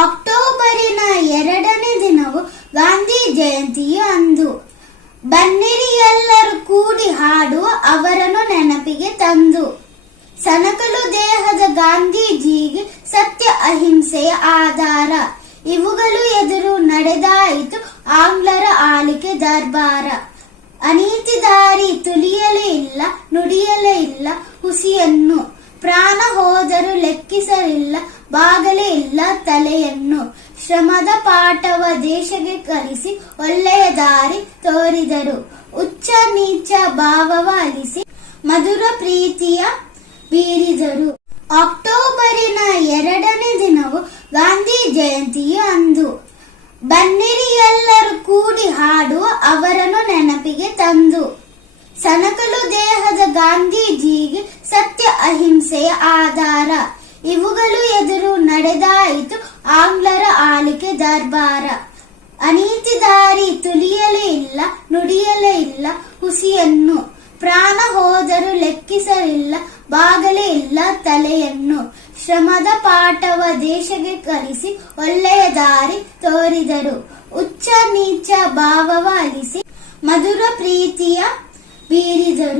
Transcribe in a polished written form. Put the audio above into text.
ಅಕ್ಟೋಬರಿನ 2ನೇ ದಿನವು ಗಾಂಧಿ ಜಯಂತಿಯ ಅಂದು. ಬನ್ನಿರಿ ಎಲ್ಲರೂ ಕೂಡಿ ಹಾಡುವ ಅವರನ್ನು ನೆನಪಿಗೆ ತಂದು. ಸನಕಲು ದೇಹದ ಗಾಂಧೀಜಿಗೆ ಸತ್ಯ ಅಹಿಂಸೆಯ ಆಧಾರ. ಇವುಗಳು ಎದುರು ನಡೆದಾಯಿತು ಆಂಗ್ಲರ ಆಳಿಕೆ ದರ್ಬಾರ. ಅನೀತಿ ದಾರಿ ತುಳಿಯಲೇ ಇಲ್ಲ, ನುಡಿಯಲೇ ಇಲ್ಲ ಹುಸಿಯನ್ನು. ಪ್ರಾಣ ಹೋದರೂ ಲೆಕ್ಕಿಸಲಿಲ್ಲ, ಬಾಗಲೇ ಇಲ್ಲ ತಲೆಯನ್ನು. ಶ್ರಮದ ಪಾಠವ ದೇಶಕ್ಕೆ ಕಲಿಸಿ ಒಳ್ಳೆಯ ದಾರಿ ತೋರಿದರು. ಉಚ್ಚ ನೀಚ ಭಾವವ ಅಲಿಸಿ ಮಧುರ ಪ್ರೀತಿಯ ಬೀರಿದರು. ಅಕ್ಟೋಬರಿನ 2ನೇ ದಿನವು ಗಾಂಧಿ ಜಯಂತಿಯ ಅಂದು. ಬನ್ನಿರಿ ಎಲ್ಲರೂ ಕೂಡಿ ಹಾಡುವ ಅವರನ್ನು ನೆನಪಿಗೆ ತಂದು. ಸನಕಲು ದೇಹದ ಗಾಂಧೀಜಿಗೆ ಸತ್ಯ ಅಹಿಂಸೆಯ ಆಧಾರ. ಇವುಗಳು ಎದುರು ನಡೆದಾಯಿತು ಆಂಗ್ಲರ ಆಳಿಕೆ ದರ್ಬಾರ. ಅನೀತಿ ದಾರಿ ತುಳಿಯಲೇ ಇಲ್ಲ, ನುಡಿಯಲೇ ಇಲ್ಲ ಹುಸಿಯನ್ನು. ಪ್ರಾಣ ಹೋದರೂ ಲೆಕ್ಕಿಸಲಿಲ್ಲ, ಬಾಗಲೇ ಇಲ್ಲ ತಲೆಯನ್ನು. ಶ್ರಮದ ಪಾಠವ ದೇಶಕ್ಕೆ ಕಲಿಸಿ ಒಳ್ಳೆಯ ದಾರಿ ತೋರಿದರು. ಉಚ್ಚ ನೀಚ ಭಾವವ ಅಲಿಸಿ ಮಧುರ ಪ್ರೀತಿಯ ಬೀರಿದರು.